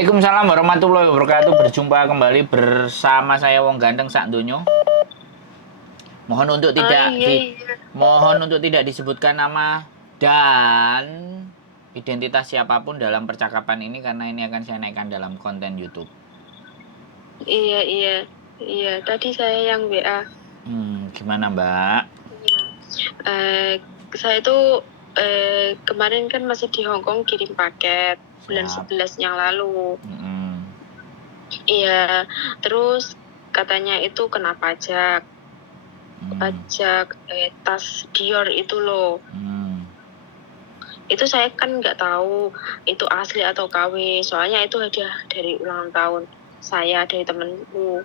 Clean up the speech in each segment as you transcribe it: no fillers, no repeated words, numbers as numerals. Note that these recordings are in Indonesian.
Waalaikumsalam warahmatullahi wabarakatuh. Berjumpa kembali bersama saya Wong Ganteng sak donyo. Mohon untuk Ah tidak iya di iya. mohon untuk tidak disebutkan nama dan identitas siapapun dalam percakapan ini karena ini akan saya naikkan dalam konten YouTube. Iya iya. Iya, tadi saya yang WA. Gimana Mbak? Iya. Eh saya itu kemarin kan masih di Hong Kong kirim paket bulan Siap. 11 yang lalu. Mm-mm. Iya, terus katanya itu kena pajak. Pajak tas Dior itu loh. Itu saya kan nggak tahu itu asli atau KW. Soalnya itu hadiah dari ulang tahun saya dari temenku.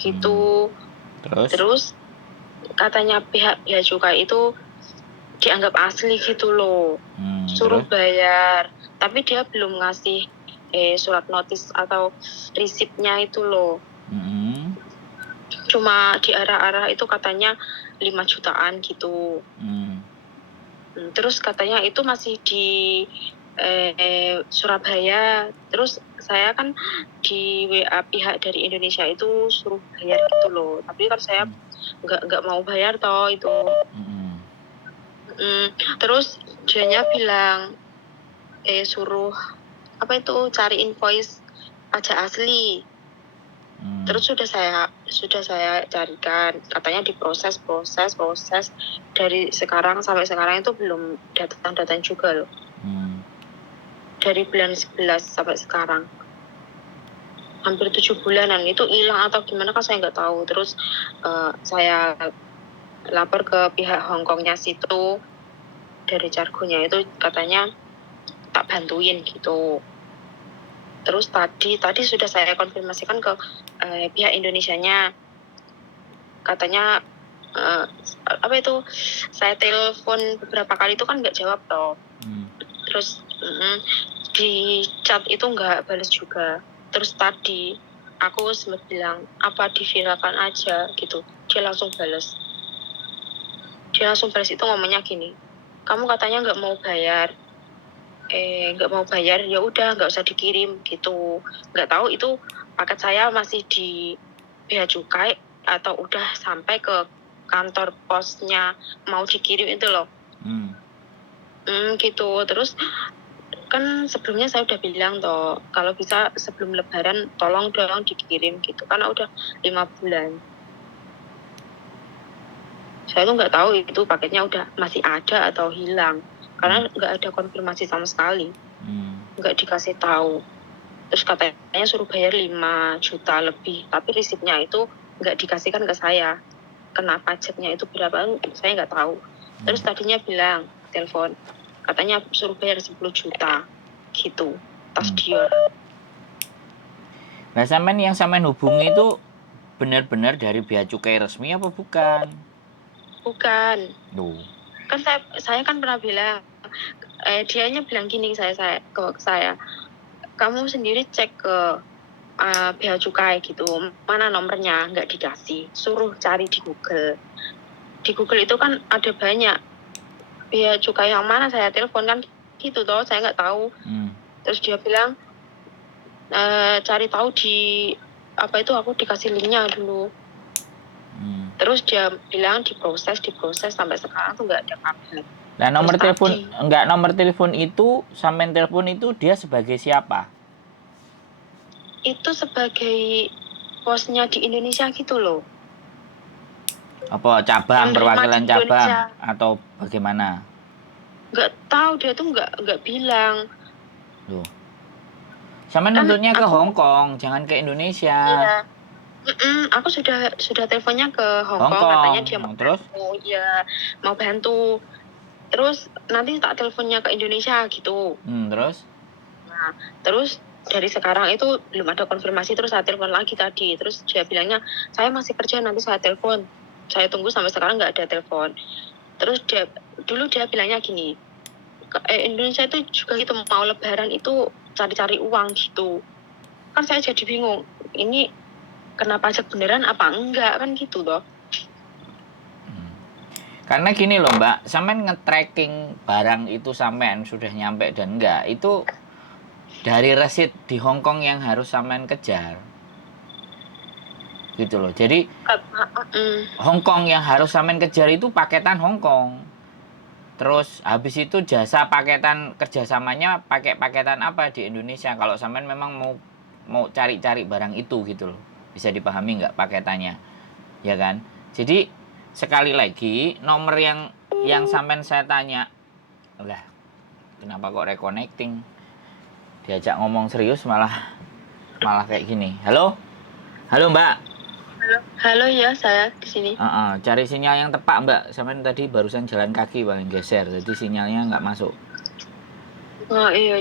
Gitu. Terus katanya pihak bea cukai itu dianggap asli gitu loh. Suruh Terus? bayar, tapi dia belum ngasih surat notis atau resipnya itu loh. Cuma di arah-arah itu katanya 5 jutaan gitu. Terus katanya itu masih di Surabaya. Terus saya kan di WA pihak dari Indonesia itu suruh bayar gitu loh. Tapi kan saya nggak mau bayar toh itu. Terus dianya bilang suruh apa itu cari invoice pajak asli. Terus sudah saya carikan, katanya diproses dari sekarang sampai sekarang itu belum datang juga loh. Dari bulan 11 sampai sekarang hampir 7 bulanan itu hilang atau gimana kan saya nggak tahu. Terus saya lapor ke pihak Hongkongnya situ, dari Cargonya itu katanya tak bantuin gitu. Terus tadi sudah saya konfirmasikan ke pihak Indonesianya, katanya apa itu, saya telepon beberapa kali itu kan nggak jawab toh. Terus di chat itu nggak balas juga. Terus tadi aku sempat bilang apa diviralkan aja gitu, dia langsung balas itu ngomongnya gini, kamu katanya nggak mau bayar, ya udah nggak usah dikirim gitu. Nggak tahu itu paket saya masih di bea cukai atau udah sampai ke kantor posnya mau dikirim itu loh. Gitu. Terus kan sebelumnya saya udah bilang toh kalau bisa sebelum lebaran tolong dong dikirim gitu karena udah 5 bulan. Saya tuh nggak tahu itu paketnya udah masih ada atau hilang karena nggak ada konfirmasi sama sekali, nggak dikasih tahu. Terus katanya suruh bayar 5 juta lebih, tapi resipnya itu nggak dikasihkan ke saya. Kena pajaknya itu berapa saya nggak tahu. Terus tadinya bilang telepon katanya suruh bayar 10 juta gitu tas Dior. Nah, yang sampean hubungi itu benar-benar dari bea cukai resmi apa bukan? Bukan. Kan saya kan pernah bilang, dianya bilang gini ke saya, kamu sendiri cek ke bea cukai gitu, mana nomornya, nggak dikasih, suruh cari di Google. Di Google itu kan ada banyak bea cukai, yang mana saya telepon kan gitu toh, saya nggak tahu. Terus dia bilang cari tahu di apa itu, aku dikasih linknya dulu. Terus dia bilang diproses sampai sekarang tuh nggak ada kabar. Nah, nomor telepon itu sampean telepon itu dia sebagai siapa? Itu sebagai posnya di Indonesia gitu loh. Apa cabang, perwakilan cabang atau bagaimana? Nggak tahu, dia tuh nggak bilang. Loh. Sampean Kan nuntutnya ke Hong Kong, jangan ke Indonesia. Iya. Aku sudah teleponnya ke Hong Kong, katanya dia mau terus? mau bantu. Terus nanti tak teleponnya ke Indonesia gitu. Terus? Nah, terus dari sekarang itu belum ada konfirmasi. Terus saya telepon lagi tadi. Terus dia bilangnya saya masih kerja, nanti saya telepon. Saya tunggu sampai sekarang nggak ada telepon. Terus dulu dia bilangnya gini, Indonesia itu juga gitu, mau lebaran itu cari-cari uang gitu. Kan saya jadi bingung, ini kena pajak beneran apa enggak kan gitu loh. Karena gini loh Mbak, sampean nge-tracking barang itu sampean sudah nyampe dan enggak, itu dari resit di Hong Kong yang harus sampean kejar. Gitu loh. Jadi Hong Kong yang harus sampean kejar itu paketan Hong Kong. Terus habis itu jasa paketan kerjasamanya pakai paketan apa di Indonesia. Kalau sampean memang mau cari-cari barang itu gitu loh. Bisa dipahami nggak paketannya? Ya kan? Jadi sekali lagi nomor yang sampean saya tanya, lah kenapa kok reconnecting? Diajak ngomong serius malah kayak gini. Halo? Halo, Mbak. Halo ya, saya di sini. Cari sinyal yang tepat, Mbak. Sampean tadi barusan jalan kaki, Bang, geser. Jadi sinyalnya nggak masuk. Oh iya.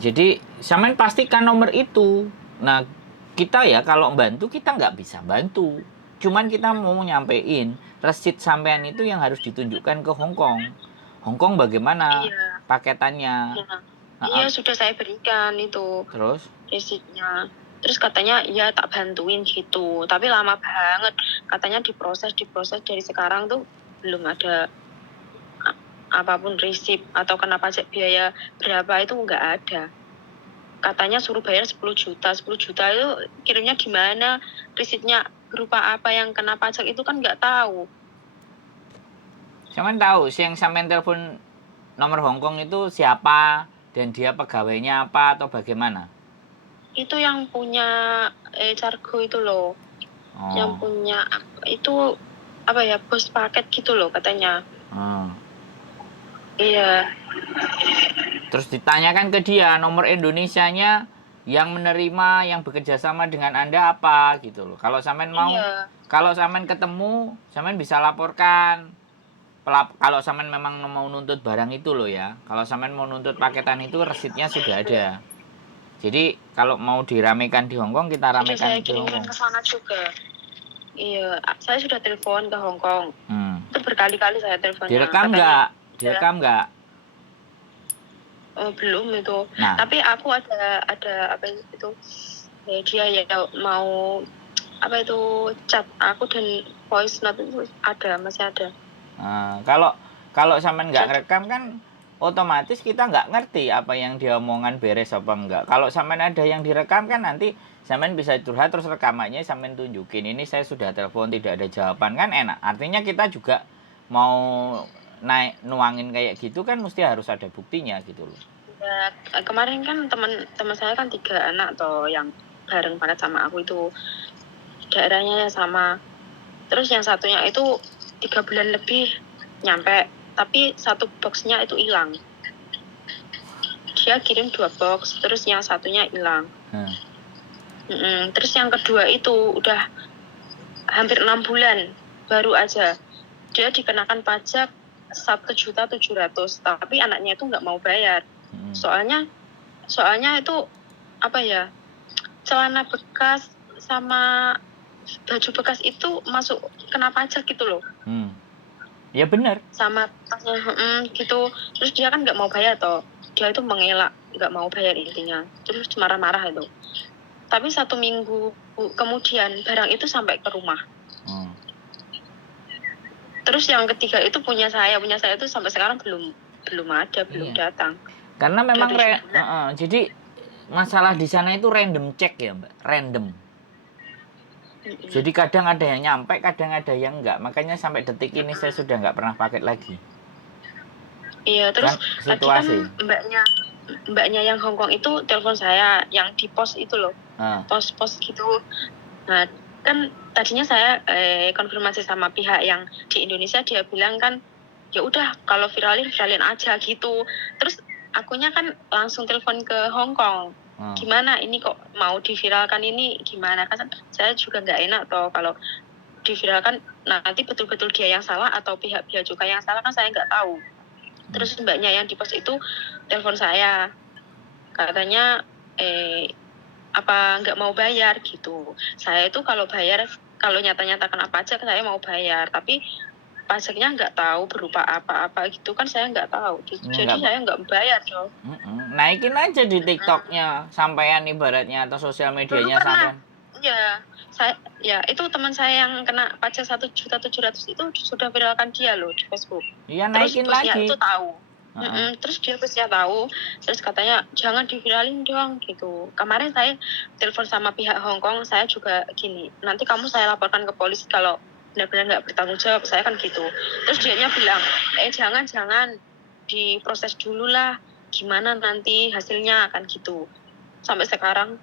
Jadi sampean pastikan nomor itu. Nah, kita ya kalau bantu kita nggak bisa bantu. Cuman kita mau nyampein resit sampean itu yang harus ditunjukkan ke Hong Kong. Hong Kong bagaimana paketannya? Iya, sudah saya berikan itu. Terus? Resitnya. Terus katanya ya tak bantuin gitu, tapi lama banget. Katanya diproses dari sekarang tuh belum ada apapun resip atau kena pajak biaya berapa itu nggak ada. Katanya suruh bayar 10 juta. 10 juta itu kirimnya gimana? Resitnya berupa apa yang kena pajak itu kan nggak tahu. Sampean tahu yang sampean telepon nomor Hong Kong itu siapa dan dia pegawainya apa atau bagaimana? Itu yang punya Cargo itu loh. Yang punya itu apa ya, bos paket gitu loh katanya. Iya. Terus ditanyakan ke dia nomor Indonesianya yang menerima yang bekerja sama dengan Anda apa gitu loh. Kalau sampean mau, kalau sampean ketemu, sampean bisa laporkan. Kalau sampean memang mau nuntut barang itu loh ya. Kalau sampean mau nuntut paketan itu resitnya sudah ada. Jadi kalau mau diramekan di Hong Kong kita ramekan di Hong Kong. Saya ke sana juga. Iya, saya sudah telepon ke Hong Kong. Itu berkali-kali saya teleponnya. Direkam nggak? Direkam nggak? Oh, belum itu. Nah. Tapi aku ada apa itu? Dia ya mau apa itu chat aku dan voice note itu masih ada. Kalau sampean nggak ngerekam kan otomatis kita nggak ngerti apa yang dia omongan beres apa enggak. Kalau sampean ada yang direkam kan nanti sampean bisa curhat terus rekamannya sampean tunjukin ini saya sudah telepon tidak ada jawaban kan enak. Artinya kita juga mau naik nuangin kayak gitu kan mesti harus ada buktinya gitu loh. Ya, kemarin kan teman saya kan 3 anak toh yang bareng banget sama aku itu daerahnya sama. Terus yang satunya itu 3 bulan lebih nyampe, tapi 1 boxnya itu hilang. Dia kirim 2 box, terus yang satunya hilang. Terus yang kedua itu udah hampir 6 bulan baru aja dia dikenakan pajak 1.700.000, tapi anaknya itu nggak mau bayar. Soalnya itu apa ya, celana bekas sama baju bekas itu masuk kena pajak gitu loh. Ya benar. Sama tasnya gitu. Terus dia kan nggak mau bayar toh. Dia itu mengelak, nggak mau bayar intinya. Terus marah-marah itu. Tapi 1 minggu kemudian barang itu sampai ke rumah. Terus yang ketiga itu punya saya itu sampai sekarang belum ada, belum datang. Karena memang jadi masalah di sana itu random check ya, Mbak, random. Jadi kadang ada yang nyampe, kadang ada yang enggak. Makanya sampai detik ini saya sudah enggak pernah pakai lagi. Iya, terus tadi kan mbaknya yang Hong Kong itu telepon saya yang di pos itu loh. Pos gitu. Nah, kan tadinya saya konfirmasi sama pihak yang di Indonesia, dia bilang kan ya udah kalau viralin aja gitu. Terus akunya kan langsung telepon ke Hong Kong. Gimana ini kok mau diviralkan ini gimana? Kan saya juga nggak enak toh kalau diviralkan nanti betul-betul dia yang salah atau pihak bea cukai yang salah kan saya nggak tahu. Terus mbaknya yang di pos itu telepon saya, katanya apa nggak mau bayar gitu. Saya itu kalau nyata-nyata kena pajak saya mau bayar, tapi pajaknya nggak tahu berupa apa-apa gitu kan saya nggak tahu. Jadi saya nggak bayar dong. Naikin aja di TikToknya sampean ibaratnya atau sosial medianya sampean. Ya itu teman saya yang kena pajak 1.700.000 itu sudah viralkan dia loh di Facebook. Iya, naikin terus lagi. Itu tahu. Terus dia pastinya tahu, terus katanya jangan diviralin dong gitu. Kemarin saya telepon sama pihak Hong Kong, saya juga gini, nanti kamu saya laporkan ke polisi kalau benar-benar nggak bertanggung jawab, saya kan gitu. Terus dianya bilang, jangan diproses dulu lah, gimana nanti hasilnya kan gitu. Sampai sekarang.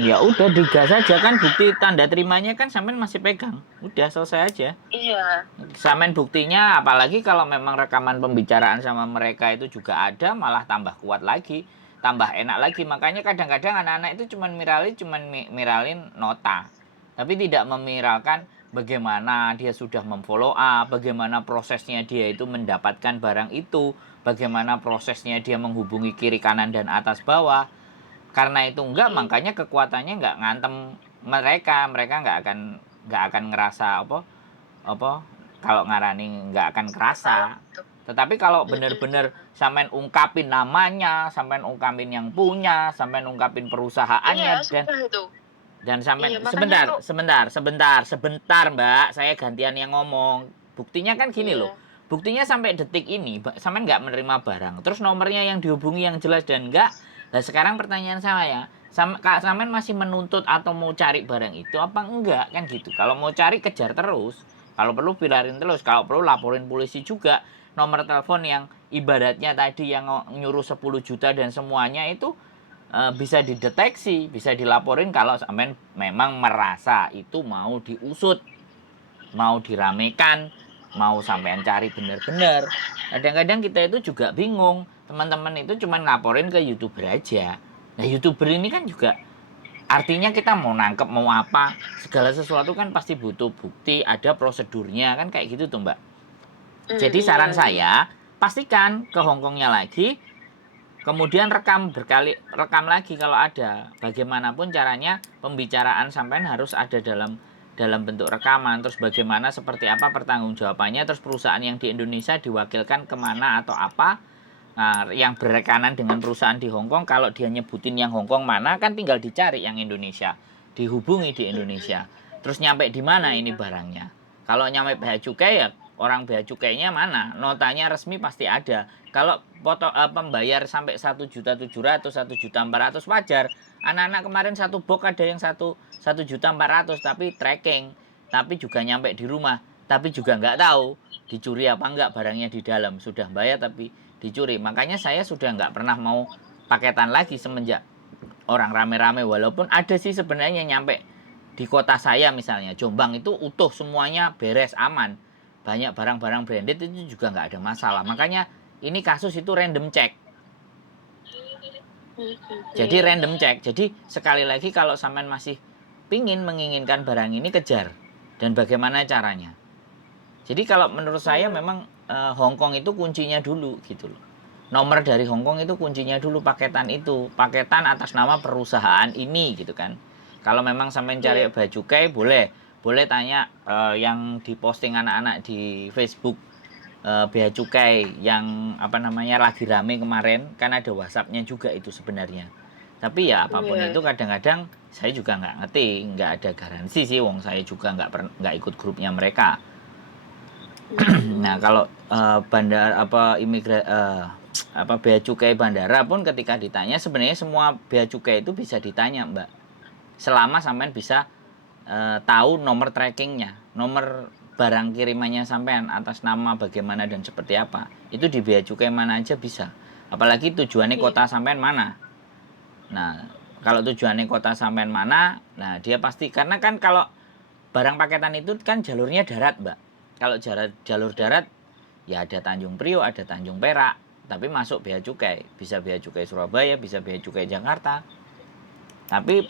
Ya udah digas aja kan, bukti tanda terimanya kan sampean masih pegang. Udah selesai aja. Iya. Sampean buktinya, apalagi kalau memang rekaman pembicaraan sama mereka itu juga ada, malah tambah kuat lagi, tambah enak lagi. Makanya kadang-kadang anak-anak itu cuman miralin nota, tapi tidak memiralkan bagaimana dia sudah memfollow up, bagaimana prosesnya dia itu mendapatkan barang itu, bagaimana prosesnya dia menghubungi kiri kanan dan atas bawah. Karena itu enggak, makanya kekuatannya enggak ngantem mereka nggak akan ngerasa apa kalau ngarani nggak akan kerasa. Tetapi kalau benar-benar sampean ungkapin namanya, sampean ungkapin yang punya, sampean ungkapin perusahaannya, dan sampean sebentar Mbak, saya gantian yang ngomong. Buktinya kan gini loh. Buktinya sampai detik ini sampean nggak menerima barang. Terus nomornya yang dihubungi yang jelas dan enggak. Nah, sekarang pertanyaan saya, sampean masih menuntut atau mau cari barang itu apa enggak kan gitu. Kalau mau cari kejar terus, kalau perlu viralin terus, kalau perlu laporin polisi juga. Nomor telepon yang ibaratnya tadi yang nyuruh 10 juta dan semuanya itu bisa dideteksi, bisa dilaporin kalau sampean memang merasa itu mau diusut, mau diramekan, mau sampean cari bener-bener. Kadang-kadang kita itu juga bingung, teman-teman itu cuma laporin ke YouTuber aja. Nah, YouTuber ini kan juga artinya kita mau nangkep mau apa, segala sesuatu kan pasti butuh bukti, ada prosedurnya kan kayak gitu tuh Mbak. Jadi saran saya, pastikan ke Hongkongnya lagi, kemudian rekam lagi kalau ada. Bagaimanapun caranya pembicaraan sampean harus ada dalam bentuk rekaman. Terus bagaimana, seperti apa pertanggungjawabannya. Terus perusahaan yang di Indonesia diwakilkan kemana atau apa. Nah, yang berrekanan dengan perusahaan di Hongkong, kalau dia nyebutin yang Hongkong mana, kan tinggal dicari yang Indonesia, dihubungi di Indonesia. Terus nyampe di mana ini barangnya. Kalau nyampe bea cukai, ya orang bea cukainya mana, notanya resmi pasti ada. Kalau pembayar sampai 1.700.000, 1.400.000 wajar. Anak-anak kemarin satu box ada yang 1.400.000, tapi tracking, tapi juga nyampe di rumah, tapi juga nggak tahu dicuri apa enggak barangnya di dalam. Sudah bayar tapi dicuri. Makanya saya sudah nggak pernah mau paketan lagi semenjak orang rame-rame. Walaupun ada sih sebenarnya nyampe di kota saya misalnya Jombang itu utuh semuanya, beres, aman, banyak barang-barang branded, itu juga nggak ada masalah. Makanya ini kasus itu random check. Jadi random check. Jadi sekali lagi, kalau sampean masih menginginkan barang ini, kejar. Dan bagaimana caranya. Jadi kalau menurut saya memang Hongkong itu kuncinya dulu gitu loh. Nomor dari Hongkong itu kuncinya dulu, paketan itu. Paketan atas nama perusahaan ini gitu kan. Kalau memang sampean cari bea cukai, boleh tanya yang diposting anak-anak di Facebook, bea cukai yang lagi rame kemarin, kan ada WhatsApp-nya juga itu sebenarnya. Tapi ya apapun itu, kadang-kadang saya juga nggak ngerti, nggak ada garansi sih, wong saya juga nggak ikut grupnya mereka. Nah, kalau bandar bea cukai bandara pun ketika ditanya, sebenarnya semua bea cukai itu bisa ditanya Mbak, selama sampean bisa tahu nomor trackingnya, nomor barang kirimannya sampean atas nama bagaimana dan seperti apa. Itu di bea cukai mana aja bisa. Apalagi tujuannya kota sampean mana. Nah, kalau tujuannya kota sampean mana, nah dia pasti, karena kan kalau barang paketan itu kan jalurnya darat Mbak. Kalau jalur darat, ya ada Tanjung Priok, ada Tanjung Perak, tapi masuk bea cukai. Bisa bea cukai Surabaya, bisa bea cukai Jakarta. Tapi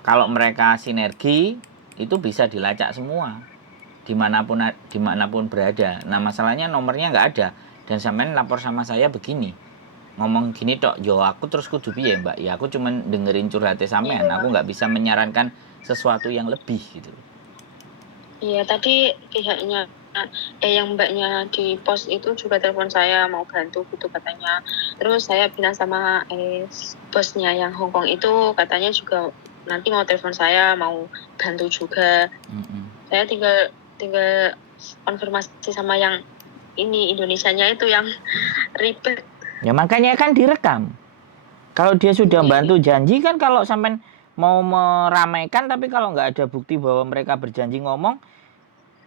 kalau mereka sinergi, itu bisa dilacak semua, dimanapun berada. Nah, masalahnya nomornya nggak ada, dan sampean lapor sama saya begini, ngomong gini tok, yo aku terus kudu piye Mbak? Ya aku cuman dengerin curhatnya sampean, aku nggak bisa menyarankan sesuatu yang lebih gitu. Iya, tadi pihaknya yang mbaknya di pos itu juga telepon saya mau bantu gitu katanya. Terus saya bilang sama bosnya yang Hongkong itu, katanya juga nanti mau telepon saya mau bantu juga. Saya tinggal konfirmasi sama yang ini Indonesianya itu yang ribet. Ya makanya kan direkam. Kalau dia sudah bantu janji kan, kalau sampai mau meramaikan tapi kalau nggak ada bukti bahwa mereka berjanji ngomong,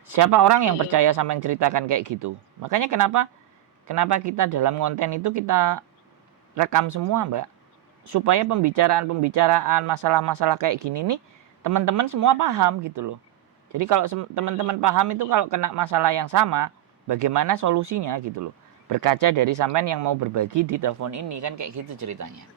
siapa orang yang percaya sampai ceritakan kayak gitu? Makanya kenapa kita dalam konten itu kita rekam semua, Mbak. Supaya pembicaraan masalah-masalah kayak gini nih teman-teman semua paham gitu loh. Jadi kalau teman-teman paham itu kalau kena masalah yang sama, bagaimana solusinya gitu loh. Berkaca dari sampean yang mau berbagi di telepon ini kan kayak gitu ceritanya.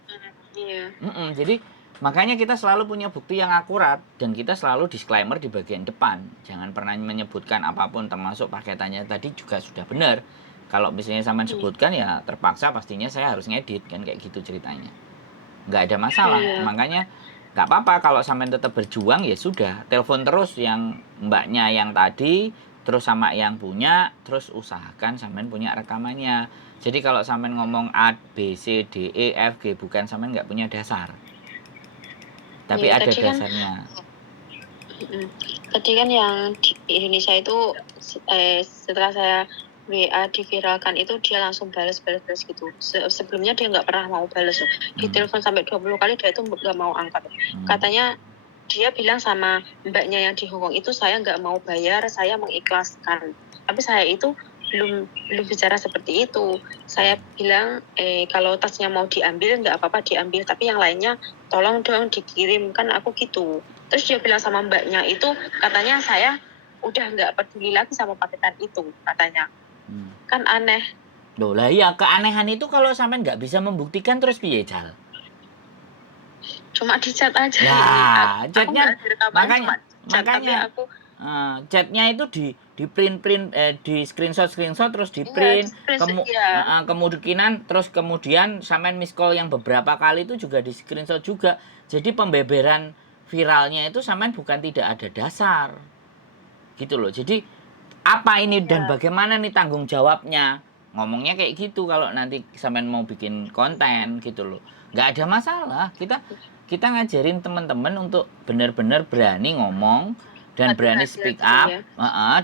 Iya. Jadi makanya kita selalu punya bukti yang akurat dan kita selalu disclaimer di bagian depan. Jangan pernah menyebutkan apapun termasuk paketannya tadi juga sudah benar. Kalau misalnya sampean sebutkan ya terpaksa pastinya saya harus ngedit kan kayak gitu ceritanya. Nggak ada masalah. Makanya nggak apa-apa kalau sampean tetap berjuang ya sudah, telepon terus yang mbaknya yang tadi, terus sama yang punya, terus usahakan sampean punya rekamannya. Jadi kalau sampean ngomong A, B, C, D, E, F, G bukan sampean nggak punya dasar. Tapi ada dasarnya. Tadi kan yang di Indonesia itu setelah saya WA diviralkan itu dia langsung balas gitu. Sebelumnya dia nggak pernah mau balas. Di telepon sampai 20 kali dia itu nggak mau angkat. Katanya dia bilang sama mbaknya yang di Hongkong itu, saya nggak mau bayar, saya mengikhlaskan. Tapi saya itu belum bicara seperti itu. Saya bilang kalau tasnya mau diambil nggak apa-apa diambil, tapi yang lainnya tolong dong dikirim, kan aku gitu. Terus dia bilang sama mbaknya itu, katanya saya udah nggak peduli lagi sama paketan itu katanya. Kan aneh. Loh lah iya, keanehan itu kalau sampean nggak bisa membuktikan terus piye Jal? Cuma di chat aja. Nah, chatnya makanya aku chatnya itu di print di screenshot terus di print, kemungkinan terus kemudian sampean miss call yang beberapa kali itu juga di screenshot juga. Jadi pembeberan viralnya itu sampean bukan tidak ada dasar gitu loh. Jadi apa ini dan bagaimana nih tanggung jawabnya, ngomongnya kayak gitu kalau nanti sampean mau bikin konten gitu loh. Nggak ada masalah, kita ngajarin teman-teman untuk benar-benar berani ngomong dan berani speak up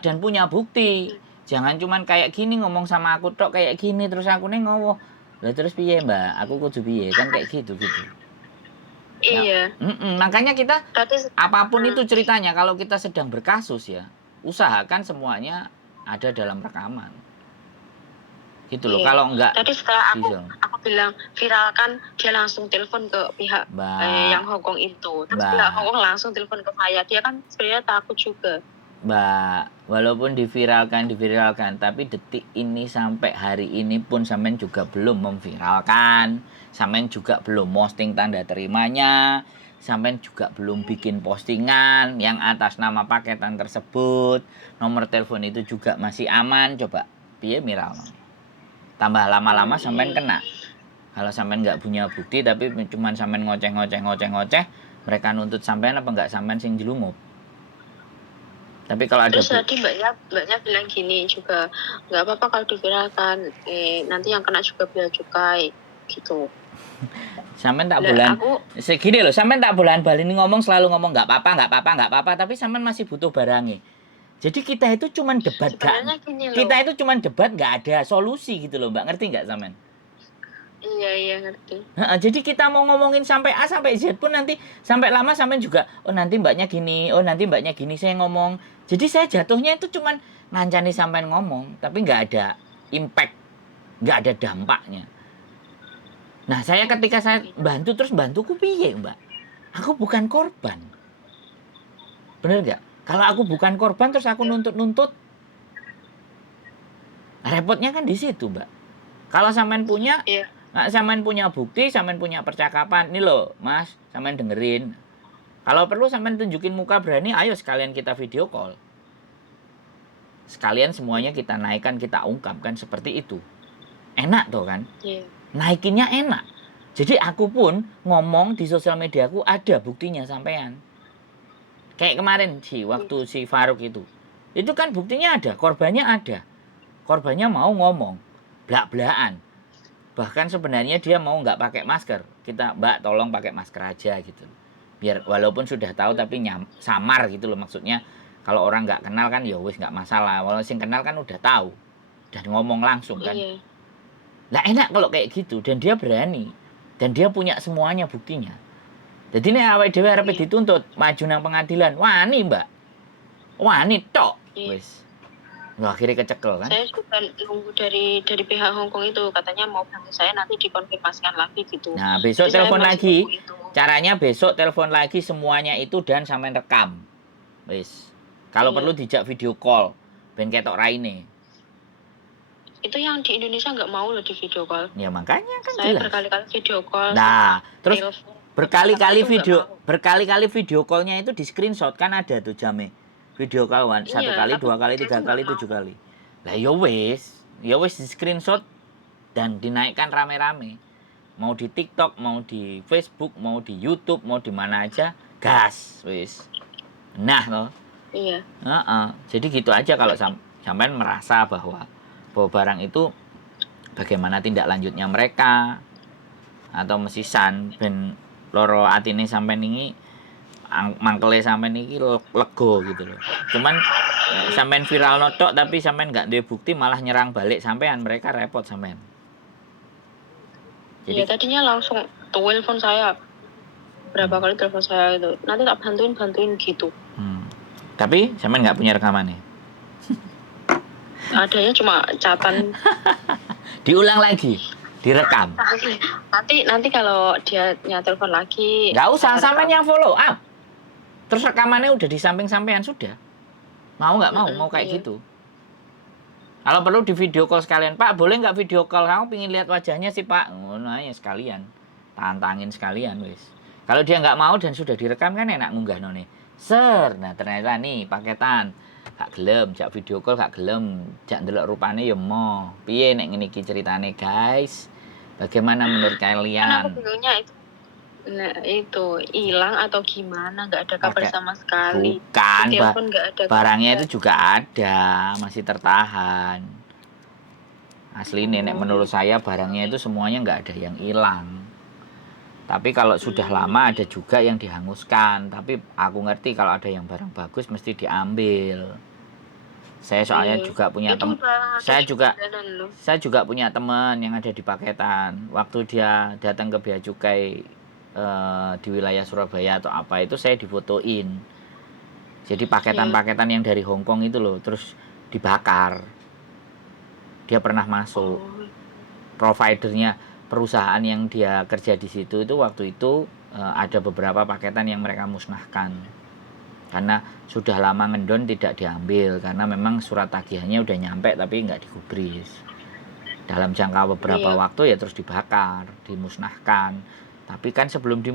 dan punya bukti. Jangan cuman kayak gini ngomong sama aku tok kayak gini terus aku nih ngowoh. Lah terus piye Mbak? Aku kudu piye? Kan kayak gitu. Iya. Makanya kita apapun itu ceritanya kalau kita sedang berkasus ya, usahakan semuanya ada dalam rekaman. Gitu loh. Kalau enggak, tadi setelah aku bilang viralkan, dia langsung telepon ke pihak yang Hongkong itu. Terus pihak Hongkong langsung telepon ke saya. Dia kan sebenarnya takut juga. Mbak, walaupun diviralkan, tapi detik ini sampai hari ini pun sampean juga belum memviralkan, sampean juga belum posting tanda terimanya, sampean juga belum bikin postingan yang atas nama paketan tersebut, nomor telepon itu juga masih aman. Coba piye miral? Tambah lama-lama sampean kena. Kalau sampean nggak punya bukti tapi cuman sampean ngoceh, mereka nuntut sampean apa nggak sampean sing jelungup. Tapi kalau ada terus tadi mbaknya bilang gini juga, nggak apa-apa kalau diviralkan, nanti yang kena juga bea cukai gitu. Sampean tak bulan segini loh, sampean tak bulan balik ngomong selalu ngomong nggak apa-apa, tapi sampean masih butuh barangnya. Jadi kita itu cuman debat nggak ada solusi gitu loh Mbak, ngerti nggak sampean? Iya ngerti. Jadi kita mau ngomongin sampai A sampai Z pun nanti sampai lama sampean juga nanti mbaknya gini, saya ngomong. Jadi saya jatuhnya itu cuman ngancani sampean ngomong, tapi nggak ada impact, nggak ada dampaknya. Nah saya ketika saya bantu terus bantuku piye Mbak? Aku bukan korban, bener nggak? Kalau aku bukan korban terus aku nuntut, repotnya kan di situ Mbak. Kalau sampean punya, sampean punya bukti, sampean punya percakapan, nih loh Mas, sampean dengerin. Kalau perlu sampean tunjukin muka berani, ayo sekalian kita video call. Sekalian semuanya kita naikkan, kita ungkapkan seperti itu. Enak tuh kan? Naikinnya enak. Jadi aku pun ngomong di sosial media aku ada buktinya sampean. Kayak kemarin waktu si Faruk itu kan buktinya ada, korbannya ada. Korbannya mau ngomong, blak-blakan. Bahkan sebenarnya dia mau nggak pakai masker. Kita Mbak tolong pakai masker aja gitu. Biar walaupun sudah tahu tapi samar gitu loh maksudnya. Kalau orang nggak kenal kan ya wis nggak masalah. Walau sing kenal kan udah tahu. dan ngomong langsung kan. Iya. Lah enak kalau kayak gitu dan dia berani dan dia punya semuanya buktinya. Jadi nek awake dhewe arep Iya. dituntut maju nang pengadilan, wani, Mbak. Wani tok. Iya. Wis. Nah, akhirnya kecekel kan. Saya juga nunggu dari pihak Hong Kong itu, katanya mau panggil saya nanti dikonfirmasikan lagi gitu. Nah, besok Jadi saya telepon masih lagi. nunggu itu. Caranya besok telepon lagi semuanya itu dan sampean rekam. Wis. Kalau Iya. perlu dijak video call ben ketok raine. Itu yang di Indonesia nggak mau loh di video call. Ya makanya kan Saya jelas. berkali-kali video call. Nah, terus telepon. berkali-kali Itu nggak video mau. berkali-kali video callnya itu di screenshot kan ada tuh jamnya. Video call satu Iya, kali, tapi dua kali, dia tiga tuh kali, nggak 7 mau. kali. Lah ya wis di screenshot dan dinaikkan rame-rame. Mau di TikTok, mau di Facebook, mau di YouTube, mau di mana aja, gas wis. Nah, loh. Iya. Jadi gitu aja kalau sampean merasa bahwa barang itu bagaimana tindak lanjutnya mereka atau mesisan ben loro atine sampean ini mangkele sampean iki lego gitu loh. Cuman sampean viral notok tapi sampean nggak duwe bukti malah nyerang balik sampean, mereka repot sampean. Jadi tadinya langsung telepon saya. Berapa kali telepon saya itu. Nanti tak bantuin gitu. Tapi sampean nggak punya rekamannya. Adanya cuma catatan. Diulang lagi, direkam. Nanti kalau dia telepon lagi. Nggak usah sampean yang follow up. Terus rekamannya udah di samping sampean sudah. Mau nggak mau kayak gitu. Kalau perlu di video call sekalian, Pak boleh nggak video call, kamu pingin lihat wajahnya sih Pak, ngono aja sekalian, tantangin sekalian wis. Kalau dia nggak mau dan sudah direkam kan enak ngunggah none. Nah ternyata nih paketan, gak gelem, jak video call gak gelem, jak ndelok rupane ya mo. Piye nek ngene iki ceritane guys? Bagaimana menurut kalian? Kan aku bingungnya itu. Nah itu hilang atau gimana, nggak ada kabar sama sekali. Bukan, Nggak ada barangnya kabar. Itu juga ada, masih tertahan. Asli nenek menurut saya barangnya itu semuanya nggak ada yang hilang. Tapi kalau sudah lama ada juga yang dihanguskan. Tapi aku ngerti kalau ada yang barang bagus mesti diambil. Saya soalnya juga punya teman. Saya juga punya teman yang ada di paketan. Waktu dia datang ke Bea Cukai di wilayah Surabaya atau apa itu saya difotoin. Jadi paketan-paketan yang dari Hong Kong itu loh terus dibakar. Dia pernah masuk. Providernya perusahaan yang dia kerja di situ itu waktu itu ada beberapa paketan yang mereka musnahkan. Karena sudah lama ngendon tidak diambil karena memang surat tagihannya udah nyampe tapi nggak digubris. Dalam jangka beberapa waktu ya terus dibakar, dimusnahkan. Tapi kan sebelum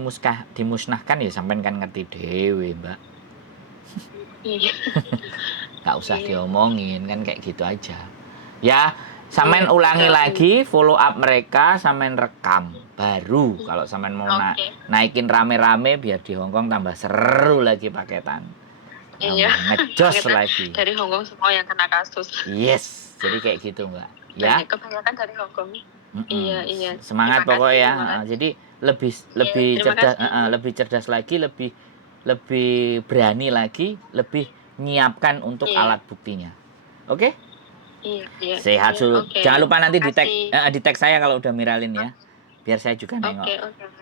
dimusnahkan ya sampean kan ngerti dewe, Mbak. Iya. Gak usah diomongin kan kayak gitu aja. Ya, sampean ulangi lagi, follow up mereka, sampean rekam. Baru kalau sampean mau naikin rame-rame biar di Hongkong tambah seru lagi paketan. Iya. Ngejos lagi. Dari Hongkong semua yang kena kasus. Yes, jadi kayak gitu, Mbak. Ya. Kebanyakan dari Hongkong. Iya. Semangat pokoknya ya. Jadi lebih cerdas, lebih cerdas lagi, lebih berani lagi, lebih nyiapkan untuk alat buktinya. Oke? Iya. Sehat dulu. Jangan lupa nanti di tag saya kalau udah viralin ya. Biar saya juga nengok.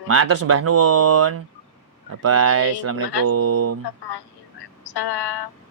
Matur sembah nuwun. Bye bye. Assalamualaikum. Salam.